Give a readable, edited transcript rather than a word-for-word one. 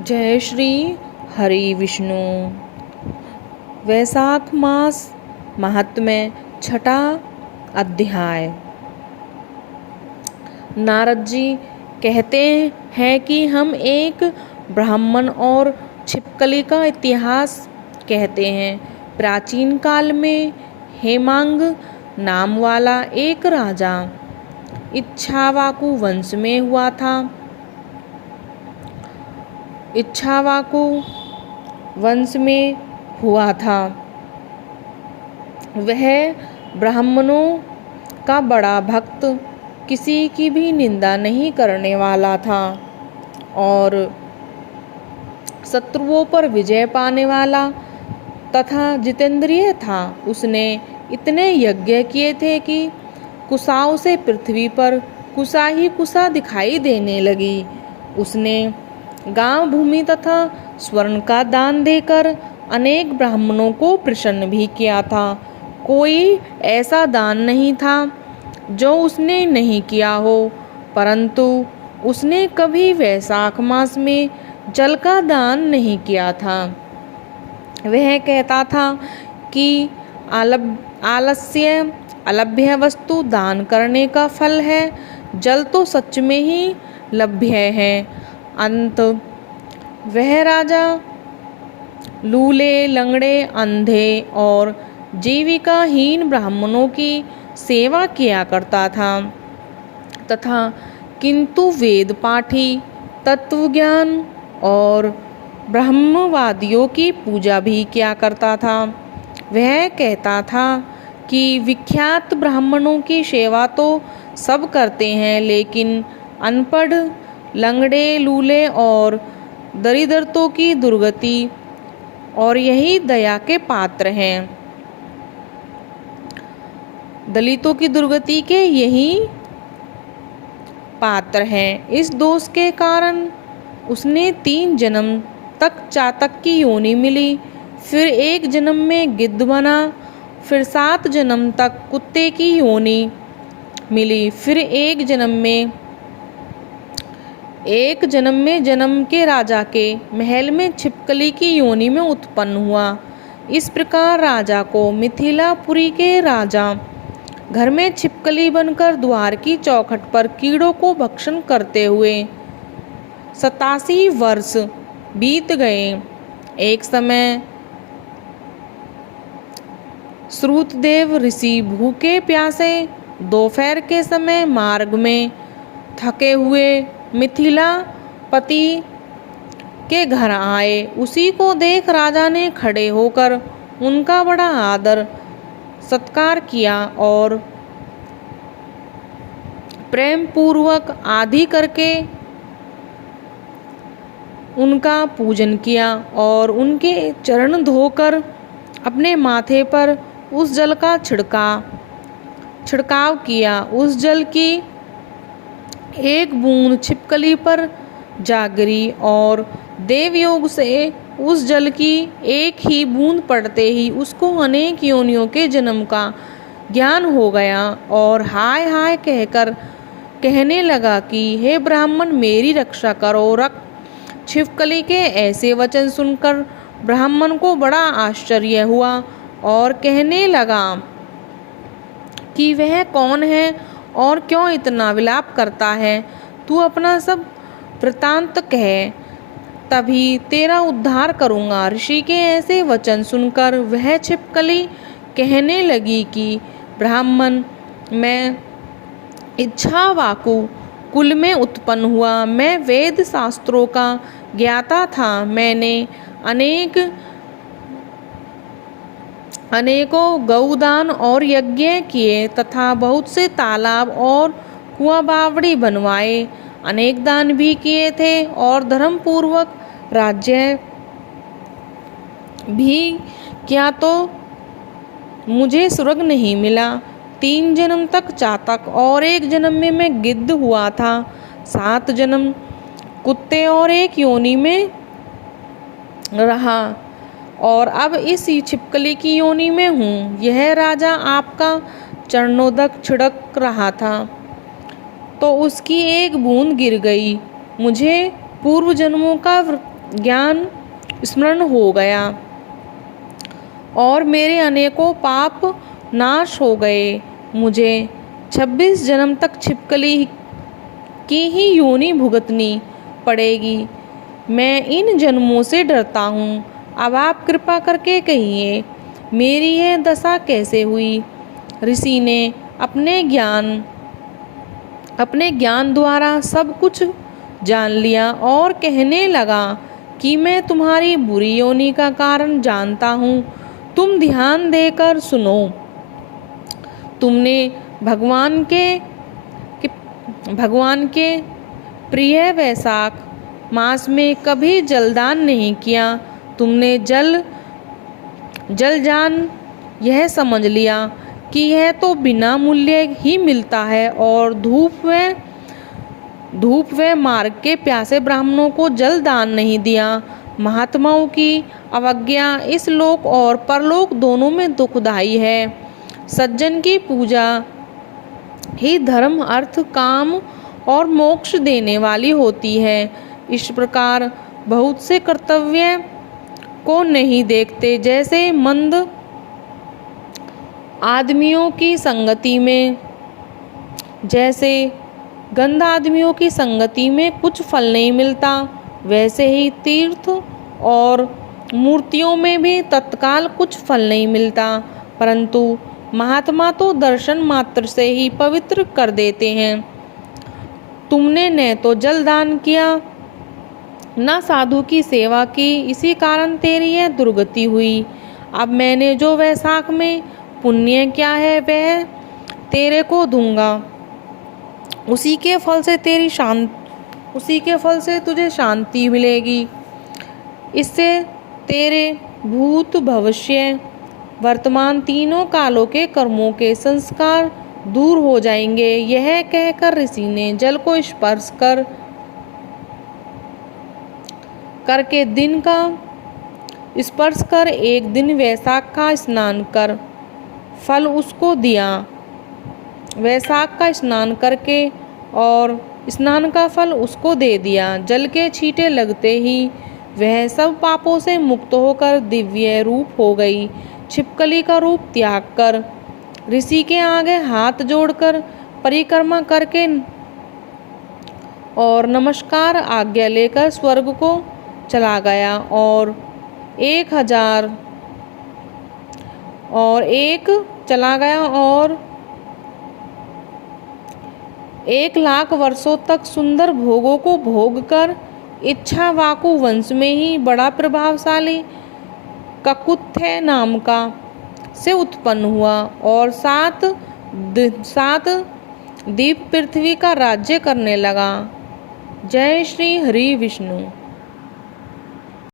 जय श्री हरि विष्णु। वैशाख मास महात्म्य छठा अध्याय। नारद जी कहते हैं कि हम एक ब्राह्मण और छिपकली का इतिहास कहते हैं। प्राचीन काल में हेमांग नाम वाला एक राजा इक्ष्वाकु वंश में हुआ था। इक्ष्वाकु वंश में हुआ था। वह ब्राह्मणों का बड़ा भक्त, किसी की भी निंदा नहीं करने वाला था और शत्रुओं पर विजय पाने वाला तथा जितेंद्रिय था। उसने इतने यज्ञ किए थे कि कुशाओं से पृथ्वी पर कुशा ही कुशा दिखाई देने लगी। उसने गांव भूमि तथा स्वर्ण का दान देकर अनेक ब्राह्मणों को प्रसन्न भी किया था। कोई ऐसा दान नहीं था जो उसने नहीं किया हो, परंतु उसने कभी वैशाख मास में जल का दान नहीं किया था। वह कहता था कि आलस्य अलभ्य वस्तु दान करने का फल है। जल तो सच में ही लभ्य है। अंत वह राजा लूले, लंगड़े, अंधे और जीविकाहीन ब्राह्मणों की सेवा किया करता था तथा किंतु वेद पाठी, तत्वज्ञान और ब्रह्मवादियों की पूजा भी किया करता था। वह कहता था कि विख्यात ब्राह्मणों की सेवा तो सब करते हैं, लेकिन अनपढ़, लंगड़े, लूले और दरिद्रतों की दुर्गति और यही दया के पात्र हैं। दलितों की दुर्गति के यही पात्र हैं। इस दोष के कारण उसने 3 जन्म तक चातक की योनि मिली, फिर 1 जन्म में गिद्ध बना, फिर 7 जन्म तक कुत्ते की योनि मिली, फिर एक जन्म में जन्म के राजा के महल में छिपकली की योनि में उत्पन्न हुआ। इस प्रकार राजा को मिथिलापुरी के राजा घर में छिपकली बनकर द्वार की चौखट पर कीड़ों को भक्षण करते हुए 87 वर्ष बीत गए। एक समय श्रुतदेव ऋषि भूखे प्यासे दोपहर के समय मार्ग में थके हुए मिथिलापति के घर आए। उसी को देख राजा ने खड़े होकर उनका बड़ा आदर सत्कार किया और प्रेम पूर्वक आदि करके उनका पूजन किया और उनके चरण धोकर अपने माथे पर उस जल का छिड़काव किया। उस जल की एक बूंद छिपकली पर जा गिरी और देवयोग से उस जल की एक ही बूंद पड़ते ही उसको अनेक योनियों के जन्म का ज्ञान हो गया और हाय हाय कहकर कहने लगा कि हे ब्राह्मण, मेरी रक्षा करो। छिपकली के ऐसे वचन सुनकर ब्राह्मण को बड़ा आश्चर्य हुआ और कहने लगा कि वह कौन है और क्यों इतना विलाप करता है। तू अपना सब वृतांत कह, तभी तेरा उद्धार करूँगा। ऋषि के ऐसे वचन सुनकर वह छिपकली कहने लगी कि ब्राह्मण, मैं इक्ष्वाकु कुल में उत्पन्न हुआ। मैं वेद शास्त्रों का ज्ञाता था। मैंने अनेकों गौदान और यज्ञ किए तथा बहुत से तालाब और कुआं बावड़ी बनवाए। अनेक दान भी किए थे और धर्म पूर्वक राज्य भी किया, तो मुझे स्वर्ग नहीं मिला। 3 जन्म तक चातक और 1 जन्म में मैं गिद्ध हुआ था। 7 जन्म कुत्ते और 1 योनि में रहा और अब इस छिपकली की योनि में हूँ। यह राजा आपका चरणोदक छिड़क रहा था तो उसकी एक बूंद गिर गई। मुझे पूर्व जन्मों का ज्ञान स्मरण हो गया और मेरे अनेकों पाप नाश हो गए। मुझे 26 जन्म तक छिपकली की ही योनि भुगतनी पड़ेगी। मैं इन जन्मों से डरता हूँ। अब आप कृपा करके कहिए, मेरी यह दशा कैसे हुई? ऋषि ने अपने ज्ञान द्वारा सब कुछ जान लिया और कहने लगा कि मैं तुम्हारी बुरी योनि का कारण जानता हूँ। तुम ध्यान देकर सुनो। तुमने भगवान के प्रिय वैशाख मास में कभी जलदान नहीं किया। तुमने जलजान यह समझ लिया कि यह तो बिना मूल्य ही मिलता है और धूप व मार्ग के प्यासे ब्राह्मणों को जल दान नहीं दिया। महात्माओं की अवज्ञा इस लोक और परलोक दोनों में दुखदायी है। सज्जन की पूजा ही धर्म, अर्थ, काम और मोक्ष देने वाली होती है। इस प्रकार बहुत से कर्तव्य को नहीं देखते। जैसे मंद आदमियों की संगति में, जैसे गंध आदमियों की संगति में कुछ फल नहीं मिलता, वैसे ही तीर्थ और मूर्तियों में भी तत्काल कुछ फल नहीं मिलता। परंतु महात्मा तो दर्शन मात्र से ही पवित्र कर देते हैं। तुमने न तो जल दान किया न साधु की सेवा की, इसी कारण तेरी यह दुर्गति हुई। अब मैंने जो वैशाख में पुण्य किया है वह तेरे को दूंगा। उसी के फल से तुझे शांति मिलेगी। इससे तेरे भूत, भविष्य, वर्तमान तीनों कालों के कर्मों के संस्कार दूर हो जाएंगे। यह कहकर ऋषि ने जल को स्पर्श करके दिन का स्पर्श कर एक दिन वैशाख का स्नान कर फल उसको दिया। वैशाख का स्नान करके और स्नान का फल उसको दे दिया। जल के छींटे लगते ही वह सब पापों से मुक्त होकर दिव्य रूप हो गई। छिपकली का रूप त्याग कर ऋषि के आगे हाथ जोड़कर परिक्रमा करके और नमस्कार आज्ञा लेकर स्वर्ग को चला गया और 1,00,000 वर्षों तक सुंदर भोगों को भोग कर इच्छावाकु वंश में ही बड़ा प्रभावशाली ककुत्थ नाम का से उत्पन्न हुआ और 7 द्वीप पृथ्वी का राज्य करने लगा। जय श्री हरि विष्णु।